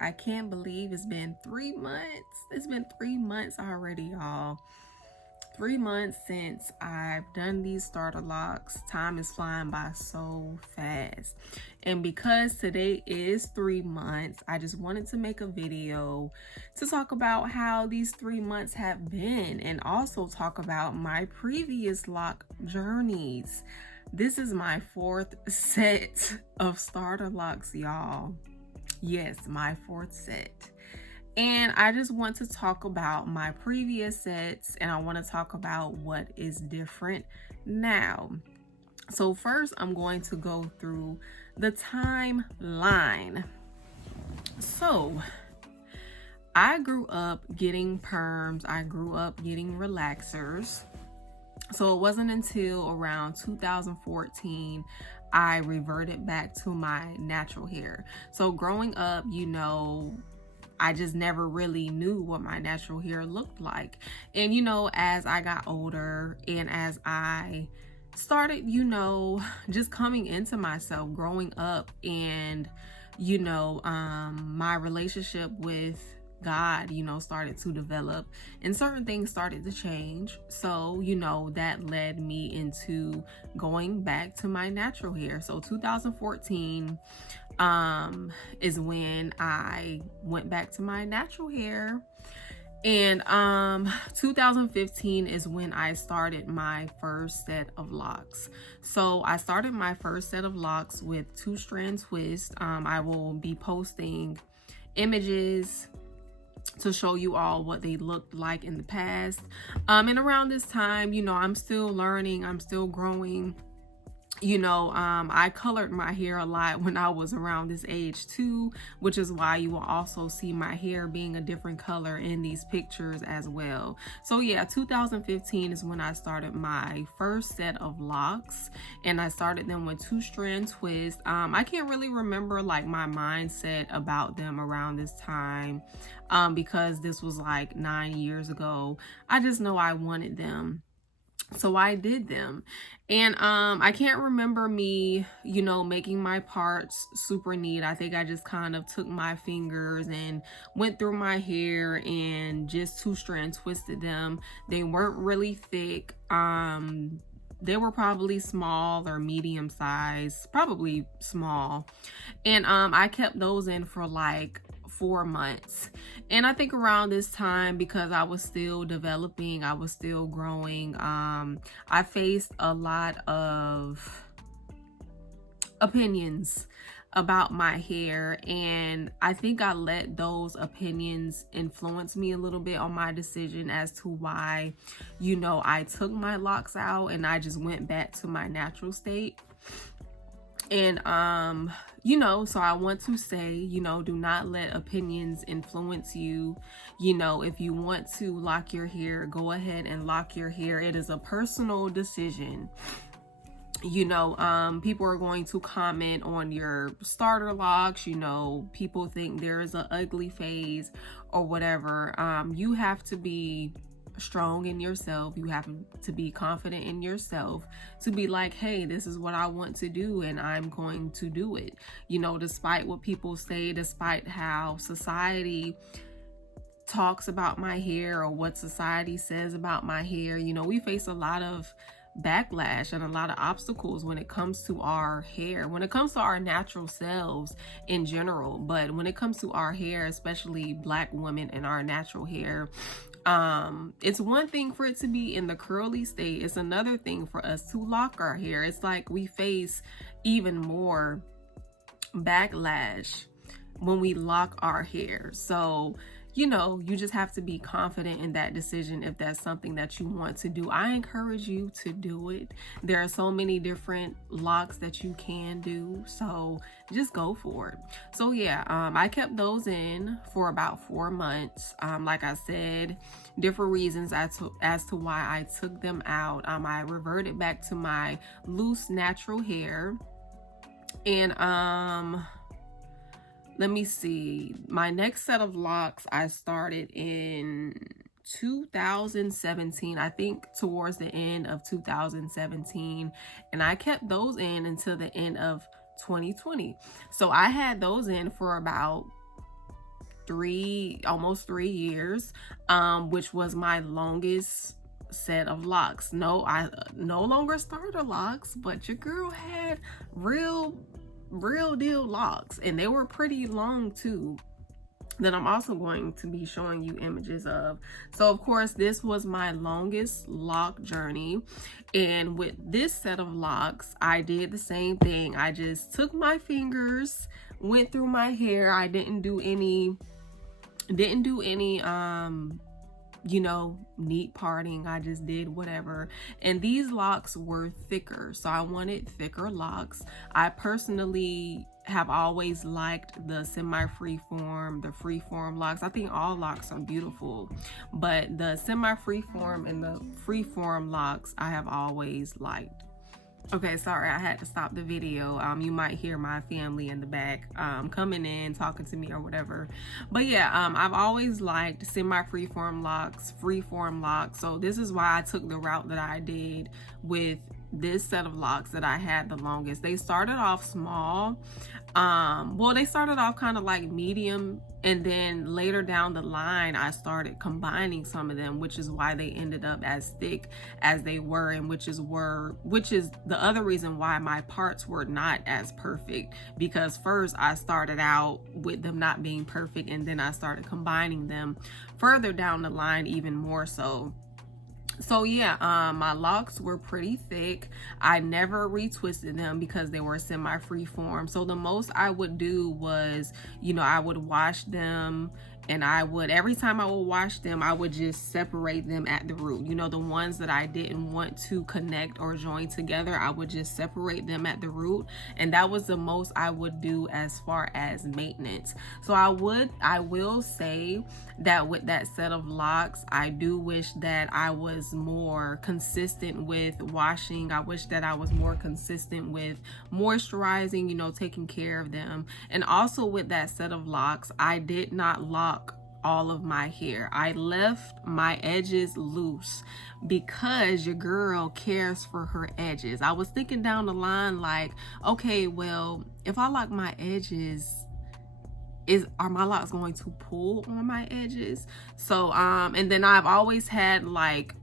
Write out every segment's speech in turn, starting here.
I can't believe it's been 3 months. It's been 3 months already, y'all. 3 months since I've done these starter locks. Time is flying by so fast. And because today is 3 months, I just wanted to make a video to talk about how these 3 months have been and also talk about my previous lock journeys. This is my 4th set of starter locks, y'all. Yes, my 4th set. And I just want to talk about my previous sets, and I want to talk about what is different now. So first, I'm going to go through the timeline. So I grew up getting perms. I grew up getting relaxers. So it wasn't until around 2014 I reverted back to my natural hair. So growing up, you know, I just never really knew what my natural hair looked like. And, you know, as I got older and as I started, you know, just coming into myself, growing up, and, you know, my relationship with God, you know, started to develop and certain things started to change. So, you know, that led me into going back to my natural hair. So 2014 is when I went back to my natural hair. And 2015 is when I started my first set of locks. So I started my first set of locks with 2-strand twist. I will be posting images to show you all what they looked like in the past. And around this time, you know, I'm still learning, I'm still growing. You know, I colored my hair a lot when I was around this age too, which is why you will also see my hair being a different color in these pictures as well. So yeah, 2015 is when I started my first set of locks, and I started them with 2-strand twist. I can't really remember like my mindset about them around this time, because this was like 9 years ago. I just know I wanted them, so I did them. And I can't remember me, you know, making my parts super neat. I think I just kind of took my fingers and went through my hair and just 2-strand twisted them. They weren't really thick. They were probably small or medium size, probably small. And I kept those in for like 4 months. And I think around this time, because I was still developing, I was still growing, I faced a lot of opinions about my hair, and I think I let those opinions influence me a little bit on my decision as to why, you know, I took my locks out and I just went back to my natural state. And you know, so I want to say, you know, do not let opinions influence you. You know, if you want to lock your hair, go ahead and lock your hair. It is a personal decision. You know, people are going to comment on your starter locks. You know, people think there's an ugly phase or whatever. You have to be strong in yourself. You have to be confident in yourself to be like, hey, this is what I want to do and I'm going to do it. You know, despite what people say, despite how society talks about my hair or what society says about my hair, you know, we face a lot of backlash and a lot of obstacles when it comes to our hair, when it comes to our natural selves in general. But when it comes to our hair, especially Black women and our natural hair, it's one thing for it to be in the curly state. It's another thing for us to lock our hair. It's like we face even more backlash when we lock our hair. So, you know, you just have to be confident in that decision if that's something that you want to do. I encourage you to do it. There are so many different locks that you can do, so just go for it. So yeah, I kept those in for about 4 months. Like I said, different reasons as to why I took them out. I reverted back to my loose natural hair. And let me see, my next set of locks I started in 2017, I think towards the end of 2017, and I kept those in until the end of 2020. So I had those in for about almost 3 years, which was my longest set of locks. No, I no longer starter locks, but your girl had real deal locks, and they were pretty long too, that I'm also going to be showing you images of. So of course, this was my longest loc journey, and with this set of locks, I did the same thing. I just took my fingers, went through my hair. I didn't do any you know, neat parting. I just did whatever. And these locks were thicker, so I wanted thicker locks. I personally have always liked the semi-freeform, the freeform locks. I think all locks are beautiful, but the semi-freeform and the freeform locks I have always liked. Okay, sorry, I had to stop the video. You might hear my family in the back coming in, talking to me or whatever. But yeah, I've always liked semi-freeform locks, freeform locks. So this is why I took the route that I did with this set of locks that I had the longest. They started off small. Well, they started off kind of like medium, and then later down the line I started combining some of them, which is why they ended up as thick as they were, and which is the other reason why my parts were not as perfect, because first I started out with them not being perfect, and then I started combining them further down the line even more so. So yeah, my locks were pretty thick. I never retwisted them because they were semi-free form. So the most I would do was, you know, I would wash them, and every time I would wash them, I would just separate them at the root. You know, the ones that I didn't want to connect or join together, I would just separate them at the root. And that was the most I would do as far as maintenance. So I will say that with that set of locks, I do wish that I was more consistent with washing. I wish that I was more consistent with moisturizing, you know, taking care of them. And also with that set of locks, I did not lock all of my hair. I left my edges loose because your girl cares for her edges. I was thinking down the line like, okay, well, if I lock my edges, are my locks going to pull on my edges? So and then I've always had like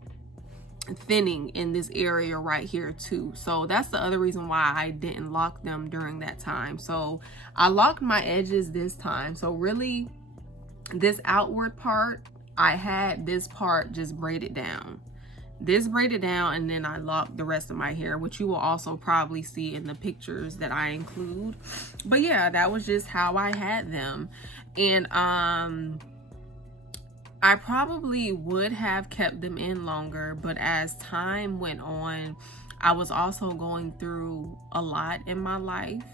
thinning in this area right here too. So that's the other reason why I didn't lock them during that time. So I locked my edges this time. So really, this outward part, I had this part just braided down. This braided down, and then I locked the rest of my hair, which you will also probably see in the pictures that I include. But yeah, that was just how I had them. And I probably would have kept them in longer, but as time went on, I was also going through a lot in my life,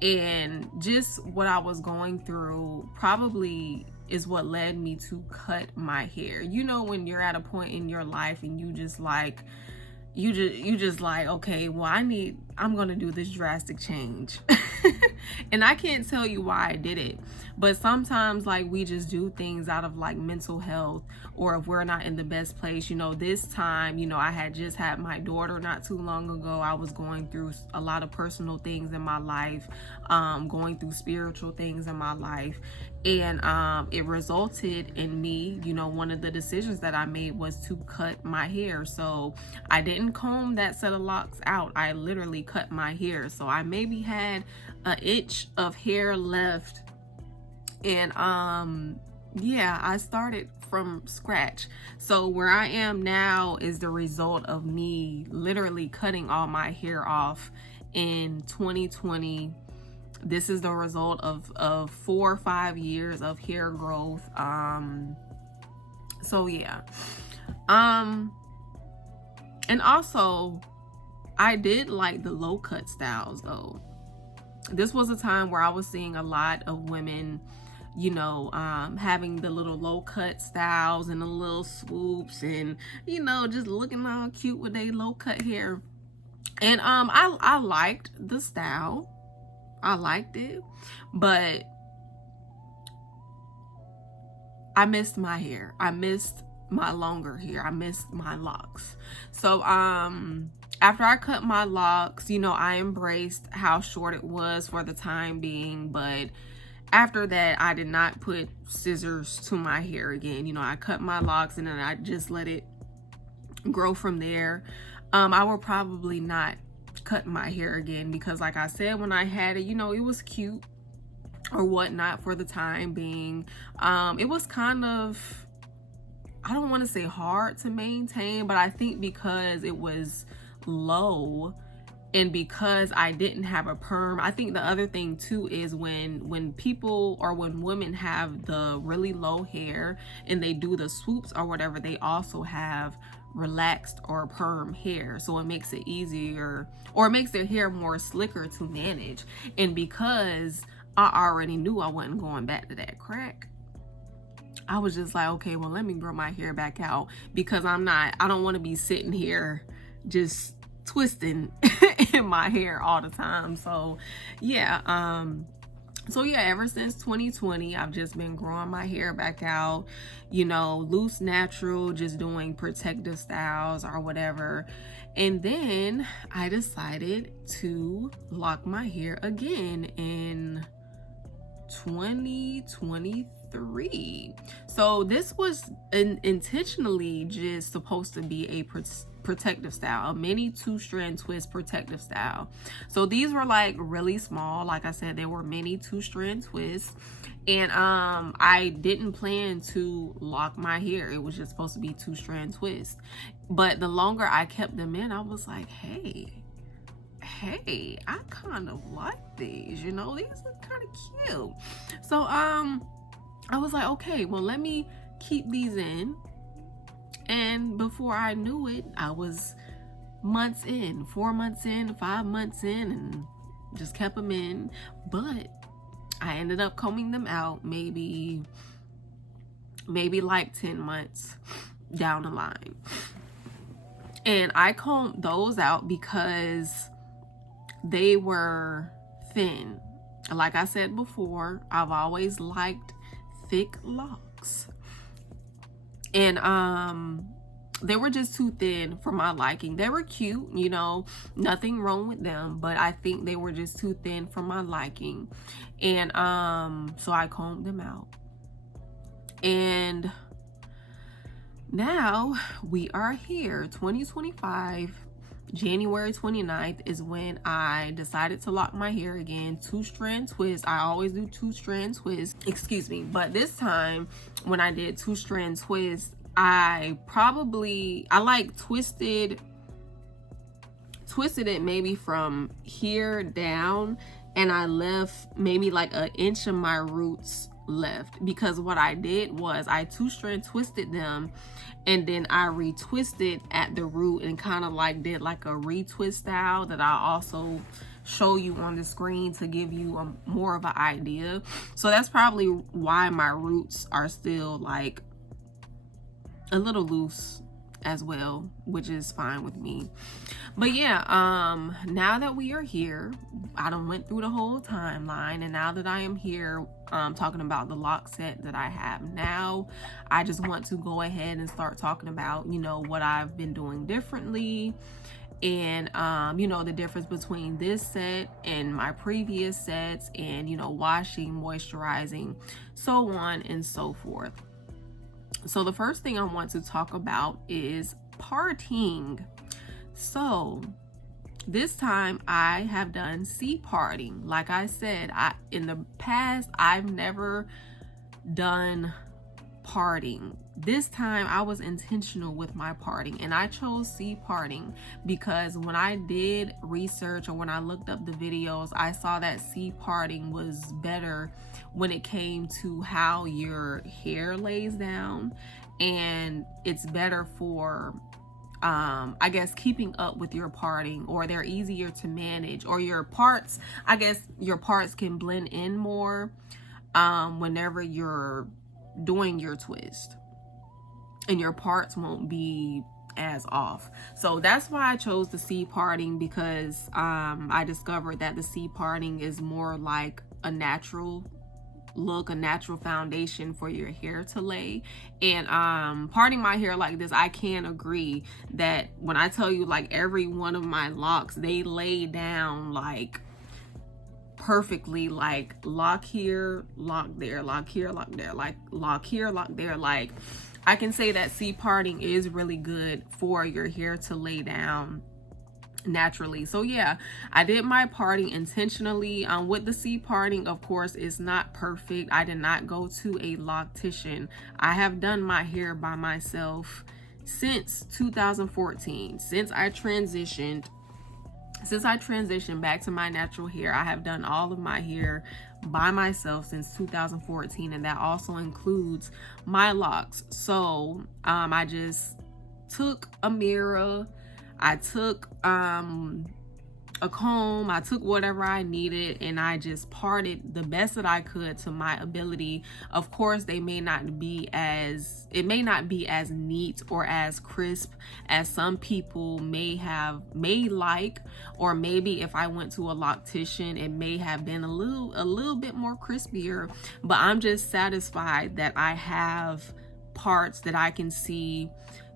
and just what I was going through probably is what led me to cut my hair. You know, when you're at a point in your life and you just like, okay, well, I'm gonna do this drastic change. And I can't tell you why I did it, but sometimes like we just do things out of like mental health, or if we're not in the best place. You know, this time, you know, I had just had my daughter not too long ago. I was going through a lot of personal things in my life, going through spiritual things in my life, and it resulted in me, you know, one of the decisions that I made was to cut my hair. So I didn't comb that set of locks out. I literally cut my hair. So I maybe had an inch of hair left, and yeah, I started from scratch. So where I am now is the result of me literally cutting all my hair off in 2020. This is the result of 4 or 5 years of hair growth. So yeah. And also, I did like the low cut styles though. This was a time where I was seeing a lot of women, you know, having the little low cut styles and the little swoops, and, you know, just looking all cute with their low cut hair. And I liked the style. I liked it, but I missed my hair. I missed my longer hair. I missed my locks. So after I cut my locks, you know, I embraced how short it was for the time being, but after that, I did not put scissors to my hair again. You know, I cut my locks and then I just let it grow from there. I will probably not cut my hair again because, like I said, when I had it, you know, it was cute or whatnot for the time being. It was kind of, I don't want to say hard to maintain, but I think because it was low and because I didn't have a perm. I think the other thing too is when people or when women have the really low hair and they do the swoops or whatever, they also have relaxed or perm hair, so it makes it easier, or it makes their hair more slicker to manage. And because I already knew I wasn't going back to that crack, I was just like, okay, well, let me grow my hair back out, because I don't want to be sitting here just twisting in my hair all the time. So yeah, ever since 2020, I've just been growing my hair back out, you know, loose, natural, just doing protective styles or whatever. And then I decided to lock my hair again in 2023. So this was intentionally just supposed to be a protective style, a mini 2-strand twist protective style. So these were like really small. Like I said, they were mini 2-strand twists. And I didn't plan to lock my hair. It was just supposed to be 2-strand twists. But the longer I kept them in, I was like, hey, I kind of like these, you know, these are kind of cute. So I was like, okay, well, let me keep these in. And before I knew it, I was months in, 4 months in, 5 months in, and just kept them in. But I ended up combing them out maybe like 10 months down the line. And I combed those out because they were thin. Like I said before, I've always liked thick locks. And they were just too thin for my liking. They were cute, you know, nothing wrong with them, but I think they were just too thin for my liking. And so I combed them out. And now we are here, 2025. January 29th is when I decided to lock my hair again. 2-strand twist. I always do 2-strand twists, excuse me. But this time when I did 2-strand twist, I like twisted it maybe from here down, and I left maybe like 1 inch of my roots left, because what I did was I 2-strand twisted them and then I retwisted at the root and kind of like did like a retwist style that I also show you on the screen to give you more of an idea. So that's probably why my roots are still like a little loose as well, which is fine with me. But yeah, now that we are here, I done went through the whole timeline, and now that I am here talking about the Loc set that I have now, I just want to go ahead and start talking about, you know, what I've been doing differently, and you know, the difference between this set and my previous sets, and you know, washing, moisturizing, so on and so forth. So the first thing I want to talk about is parting. So this time I have done C-parting. Like I said, in the past, I've never done parting. This time I was intentional with my parting, and I chose C-parting because when I did research or when I looked up the videos, I saw that C-parting was better when it came to how your hair lays down, and it's better for I guess keeping up with your parting, or they're easier to manage, or your parts, I guess your parts can blend in more whenever you're doing your twist, and your parts won't be as off. So that's why I chose the C-parting, because I discovered that the C-parting is more like a natural look, a natural foundation for your hair to lay. And parting my hair like this, I can agree that when I tell you, like, every one of my locks, they lay down like perfectly, like lock here, lock there, lock here, lock there, like lock here, lock there. Like I can say that C parting is really good for your hair to lay down naturally. So yeah, I did my parting intentionally. With the C parting, of course, it's not perfect. I did not go to a loctician. I have done my hair by myself since 2014. Since I transitioned back to my natural hair, I have done all of my hair by myself since 2014, and that also includes my locks. So I just took a mirror, I took a comb, I took whatever I needed, and I just parted the best that I could to my ability. Of course, it may not be as neat or as crisp as some people may like, or maybe if I went to a loctician, it may have been a little bit more crispier. But I'm just satisfied that I have parts that I can see.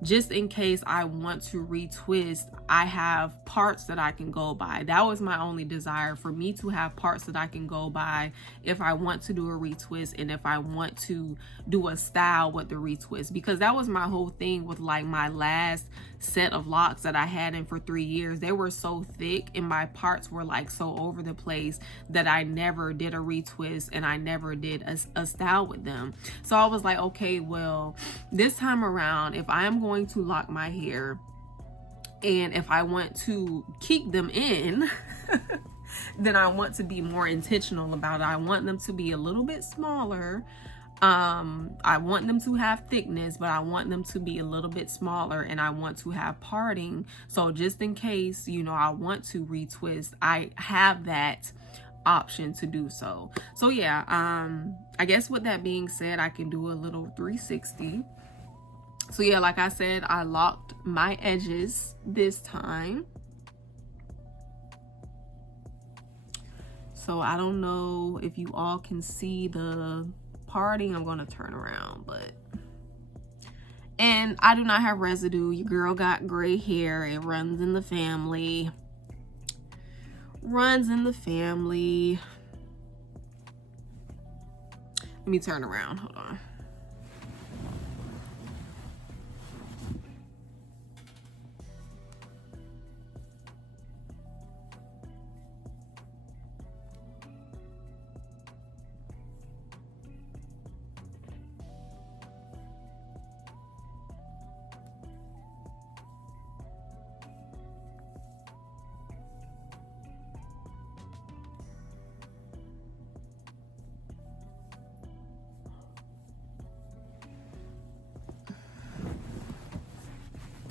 Just in case I want to retwist, I have parts that I can go by. That was my only desire, for me to have parts that I can go by if I want to do a retwist and if I want to do a style with the retwist, because that was my whole thing with like my last set of locks that I had in for 3 years. They were so thick and my parts were like so over the place that I never did a retwist and I never did a style with them. So I was like, okay, well, this time around, if I am going to lock my hair and if I want to keep them in, then I want to be more intentional about it. I want them to be a little bit smaller. I want them to have thickness, but I want them to be a little bit smaller, and I want to have parting. So just in case, you know, I want to retwist, I have that option to do so. So yeah, I guess with that being said, I can do a little 360. So yeah, like I said, I locked my edges this time. So I don't know if you all can see the parting. I'm going to turn around, and I do not have residue. Your girl got gray hair. It runs in the family. Let me turn around. Hold on.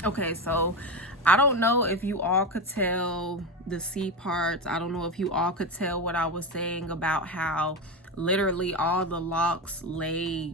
Okay, so I don't know if you all could tell the C parts. I don't know if you all could tell what I was saying about how literally all the locks lay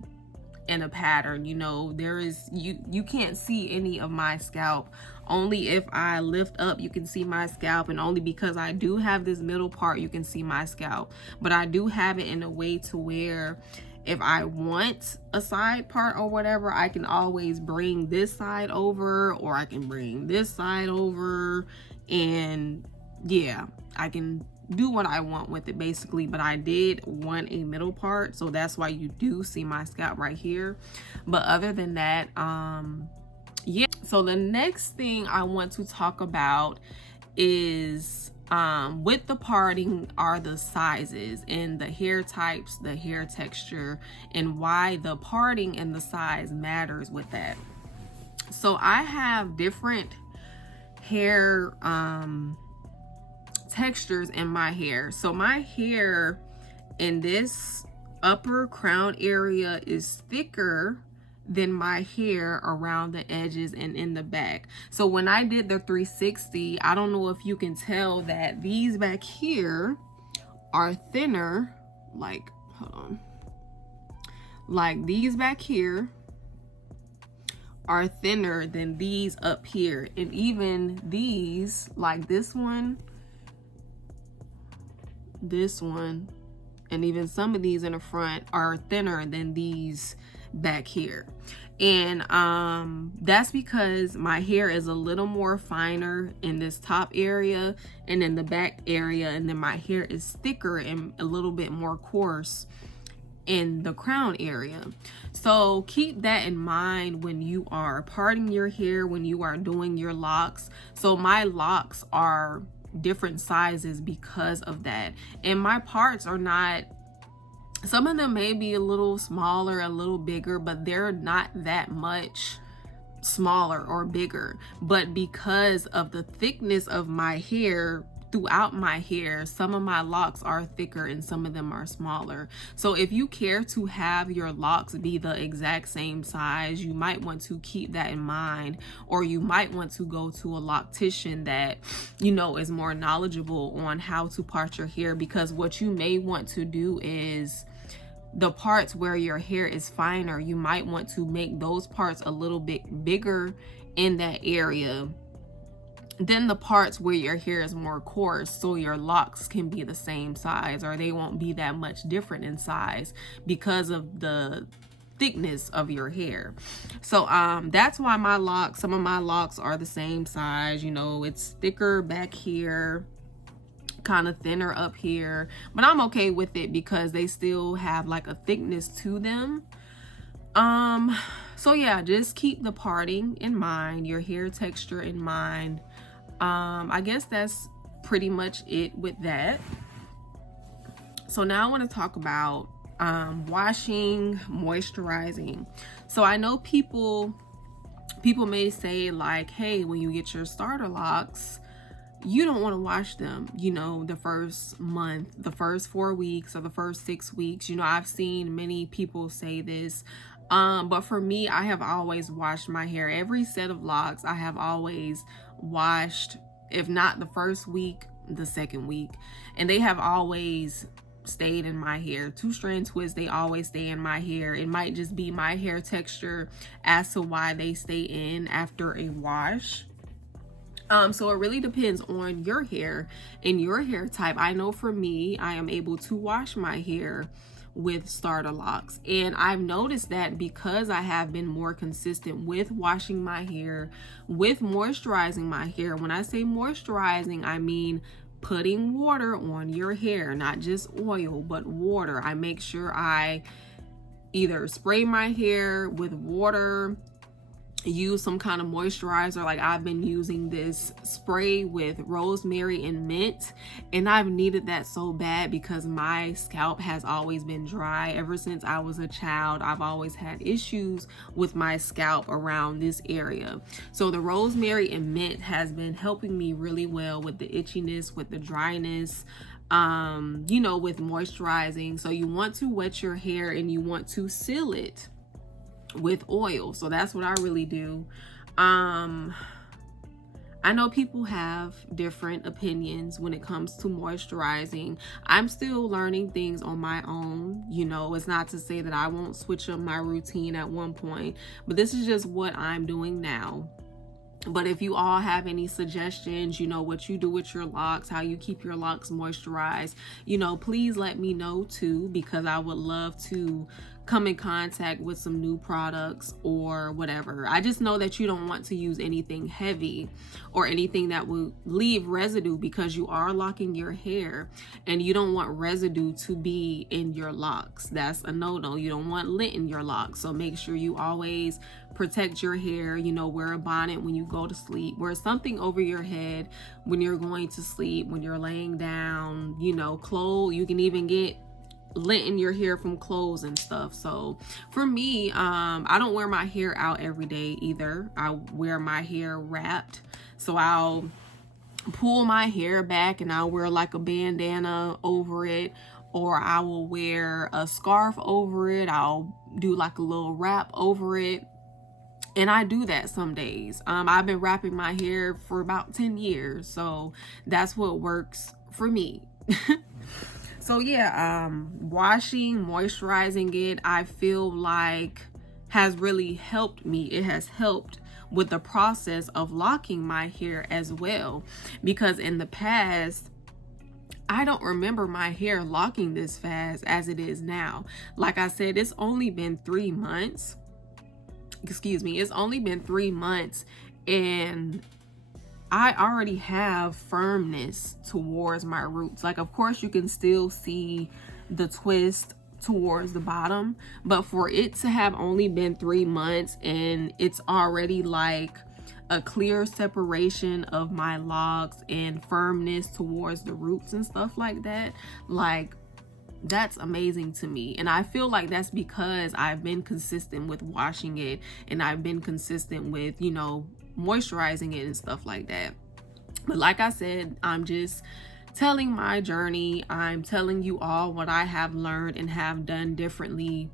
in a pattern. You know, there is, you can't see any of my scalp. Only if I lift up you can see my scalp, and only because I do have this middle part you can see my scalp. But I do have it in a way to where if I want a side part or whatever, I can always bring this side over, or I can bring this side over, and yeah, I can do what I want with it basically. But I did want a middle part, so that's why you do see my scalp right here. But other than that, yeah. So the next thing I want to talk about is with the parting are the sizes and the hair types, the hair texture, and why the parting and the size matters with that. So I have different hair textures in my hair. So my hair in this upper crown area is thicker than my hair around the edges and in the back. So when I did the 360, I don't know if you can tell that these back here are thinner, like, hold on, like these back here are thinner than these up here. And even these, like this one, and even some of these in the front are thinner than these back here. And that's because my hair is a little more finer in this top area and in the back area, and then my hair is thicker and a little bit more coarse in the crown area. So keep that in mind when you are parting your hair, when you are doing your locks. So my locks are different sizes because of that, and my parts are not, some of them may be a little smaller, a little bigger, but they're not that much smaller or bigger. But because of the thickness of my hair, throughout my hair, some of my locks are thicker and some of them are smaller. So if you care to have your locks be the exact same size, you might want to keep that in mind, or you might want to go to a loctician that you know is more knowledgeable on how to part your hair, because what you may want to do is the parts where your hair is finer, you might want to make those parts a little bit bigger in that area than the parts where your hair is more coarse, so your locks can be the same size, or they won't be that much different in size because of the thickness of your hair. So that's why my locks, some of my locks are the same size. You know, it's thicker back here, kind of thinner up here, but I'm okay with it because they still have like a thickness to them. So yeah, just keep the parting in mind, your hair texture in mind. I guess that's pretty much it with that. So now I want to talk about washing, moisturizing. So I know people may say like, hey, when you get your starter locks, you don't want to wash them, you know, the first month, the first 4 weeks, or the first 6 weeks. You know, I've seen many people say this. But for me, I have always washed my hair. Every set of locks I have always washed, if not the first week, the second week. And they have always stayed in my hair. 2-strand twists, they always stay in my hair. It might just be my hair texture as to why they stay in after a wash. So it really depends on your hair and your hair type. I know for me, I am able to wash my hair with starter locks, and I've noticed that because I have been more consistent with washing my hair, with moisturizing my hair. When I say moisturizing, I mean putting water on your hair, not just oil, but water. I make sure I either spray my hair with water, use some kind of moisturizer. Like I've been using this spray with rosemary and mint, and I've needed that so bad because my scalp has always been dry. Ever since I was a child, I've always had issues with my scalp around this area. So the rosemary and mint has been helping me really well with the itchiness, with the dryness, you know, with moisturizing. So you want to wet your hair and you want to seal it with oil. So that's what I really do. I know people have different opinions when it comes to moisturizing. I'm still learning things on my own. You know, it's not to say that I won't switch up my routine at one point, but this is just what I'm doing now. But if you all have any suggestions, you know, what you do with your locks, how you keep your locks moisturized, you know, please let me know too, because I would love to come in contact with some new products or whatever. I just know that you don't want to use anything heavy or anything that will leave residue, because you are locking your hair and you don't want residue to be in your locks. That's a no-no. You don't want lint in your locks. So make sure you always protect your hair. You know, wear a bonnet when you go to sleep, wear something over your head when you're going to sleep, when you're laying down, you know, clothes. You can even get lint in your hair from clothes and stuff. So for me, I don't wear my hair out every day either. I wear my hair wrapped. So I'll pull my hair back and I'll wear like a bandana over it, or I will wear a scarf over it. I'll do like a little wrap over it. And I do that some days. I've been wrapping my hair for about 10 years. So that's what works for me. So yeah, washing, moisturizing it, I feel like has really helped me. It has helped with the process of locking my hair as well, because in the past I don't remember my hair locking this fast as it is now. Like I said, it's only been 3 months. Excuse me, it's only been 3 months, and I already have firmness towards my roots. Like, of course, you can still see the twist towards the bottom, but for it to have only been 3 months and it's already like a clear separation of my locks and firmness towards the roots and stuff like that, like, that's amazing to me. And I feel like that's because I've been consistent with washing it, and I've been consistent with, you know, moisturizing it and stuff like that. But like I said, I'm just telling my journey. I'm telling you all what I have learned and have done differently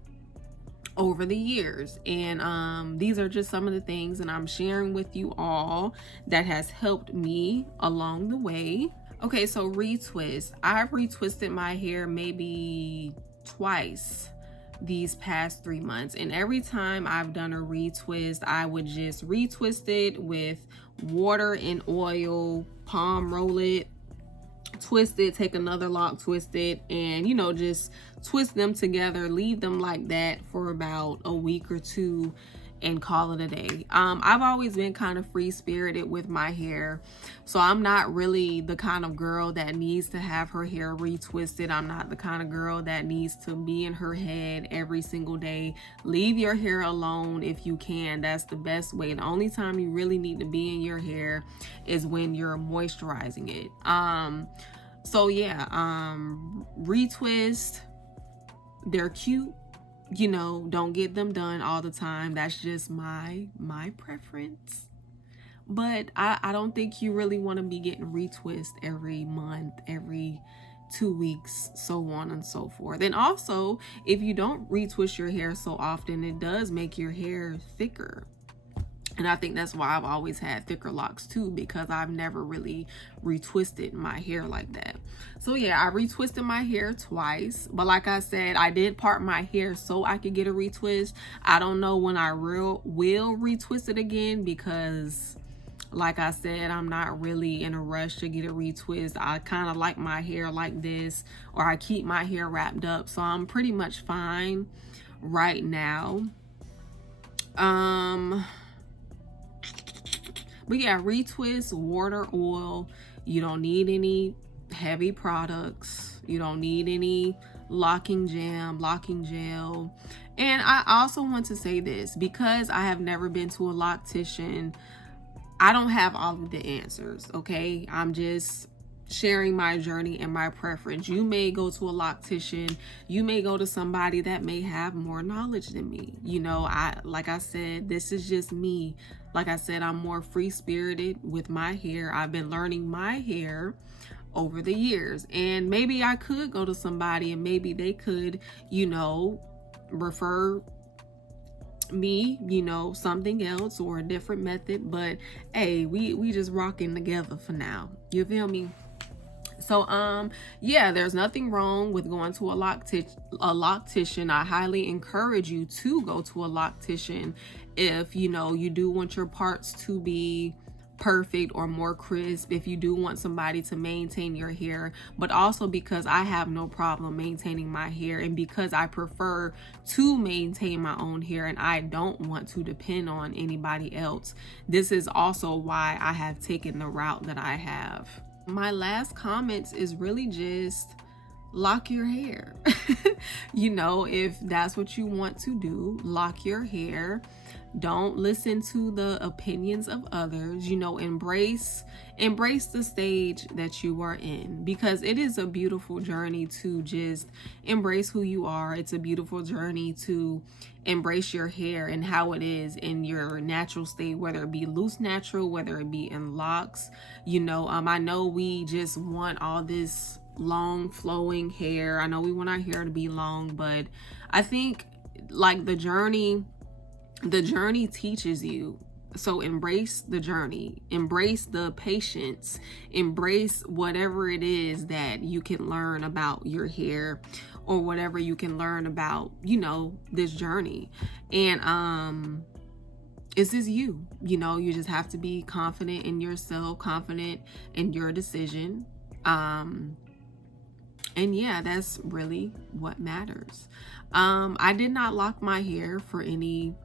over the years, and these are just some of the things that I'm sharing with you all that has helped me along the way. Okay, so retwist. I've retwisted my hair maybe twice these past 3 months, and every time I've done a retwist, I would just retwist it with water and oil, palm roll it, twist it, take another lock, twist it, and, you know, just twist them together, leave them like that for about a week or two, and call it a day. I've always been kind of free-spirited with my hair, so I'm not really the kind of girl that needs to have her hair retwisted. I'm not the kind of girl that needs to be in her head every single day. Leave your hair alone if you can. That's the best way. The only time you really need to be in your hair is when you're moisturizing it. So yeah, retwist, they're cute. You know, don't get them done all the time. That's just my preference. But I don't think you really want to be getting retwist every month, every 2 weeks, so on and so forth. And also, if you don't retwist your hair so often, it does make your hair thicker. And I think that's why I've always had thicker locks too, because I've never really retwisted my hair like that. So yeah, I retwisted my hair twice, but like I said, I did part my hair so I could get a retwist. I don't know when I will retwist it again, because like I said, I'm not really in a rush to get a retwist. I kind of like my hair like this, or I keep my hair wrapped up, so I'm pretty much fine right now. But yeah, retwist, water, oil. You don't need any heavy products. You don't need any locking jam, locking gel. And I also want to say this, because I have never been to a loctician, I don't have all of the answers, okay? I'm just sharing my journey and my preference. You may go to a loctician, you may go to somebody that may have more knowledge than me. You know, like I said, this is just me. Like I said, I'm more free-spirited with my hair. I've been learning my hair over the years, and maybe I could go to somebody and maybe they could, you know, refer me, you know, something else or a different method. But hey, we just rocking together for now. You feel me? So yeah, there's nothing wrong with going to a loctician. I highly encourage you to go to a loctician if, you know, you do want your parts to be perfect or more crisp, if you do want somebody to maintain your hair. But also because I have no problem maintaining my hair, and because I prefer to maintain my own hair and I don't want to depend on anybody else, this is also why I have taken the route that I have. My last comments is really just lock your hair. You know, if that's what you want to do, lock your hair. Don't listen to the opinions of others. You know, embrace the stage that you are in, because it is a beautiful journey to just embrace who you are. It's a beautiful journey to embrace your hair and how it is in your natural state, whether it be loose natural, whether it be in locks. You know, I know we just want all this long flowing hair. I know we want our hair to be long, but I think like the journey teaches you. So embrace the journey, embrace the patience, embrace whatever it is that you can learn about your hair, or whatever you can learn about, you know, this journey. And this is you. You know, you just have to be confident in yourself, confident in your decision. And yeah, that's really what matters. I did not lock my hair for any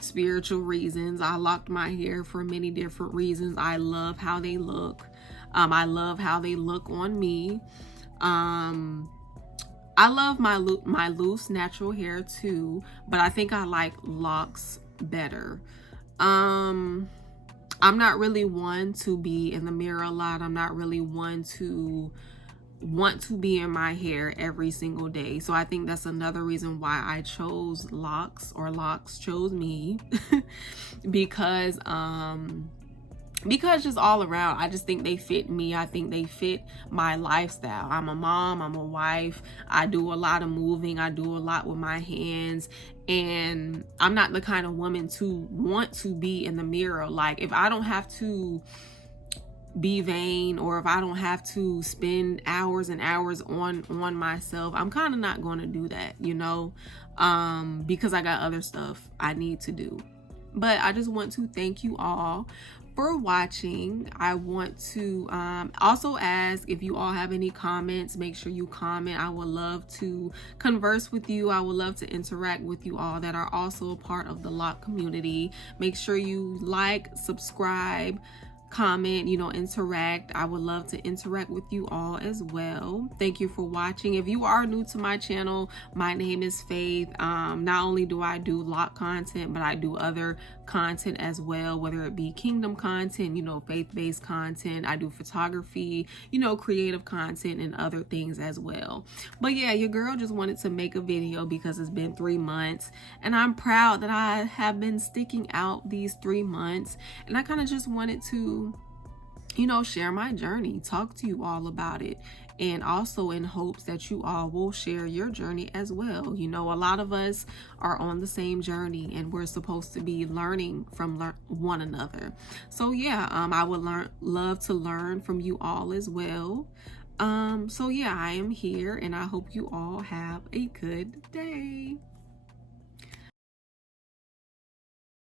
spiritual reasons. I locked my hair for many different reasons. I love how they look. I love how they look on me. I love my loose natural hair too, but I think I like locks better. I'm not really one to be in the mirror a lot. I'm not really one to want to be in my hair every single day. So I think that's another reason why I chose locks, or locks chose me. because just all around, I just think they fit me. I think they fit my lifestyle. I'm a mom, I'm a wife, I do a lot of moving, I do a lot with my hands, and I'm not the kind of woman to want to be in the mirror. Like, if I don't have to be vain, or if I don't have to spend hours and hours on myself, I'm kind of not going to do that, you know, because I got other stuff I need to do. But I just want to thank you all for watching. I want to also ask if you all have any comments. Make sure you comment. I would love to converse with you. I would love to interact with you all that are also a part of the Loc community. Make sure you like, subscribe, comment, you know, interact. I would love to interact with you all as well. Thank you for watching. If you are new to my channel, my name is Faith. Not only do I do Loc content, but I do other content as well, whether it be kingdom content, you know, faith-based content. I do photography, you know, creative content, and other things as well. But yeah, your girl just wanted to make a video because it's been 3 months, and I'm proud that I have been sticking out these 3 months, and I kind of just wanted to, you know, share my journey, talk to you all about it, and also in hopes that you all will share your journey as well. You know, a lot of us are on the same journey, and we're supposed to be learning from one another. So yeah, I would love to learn from you all as well. So yeah, I am here, and I hope you all have a good day.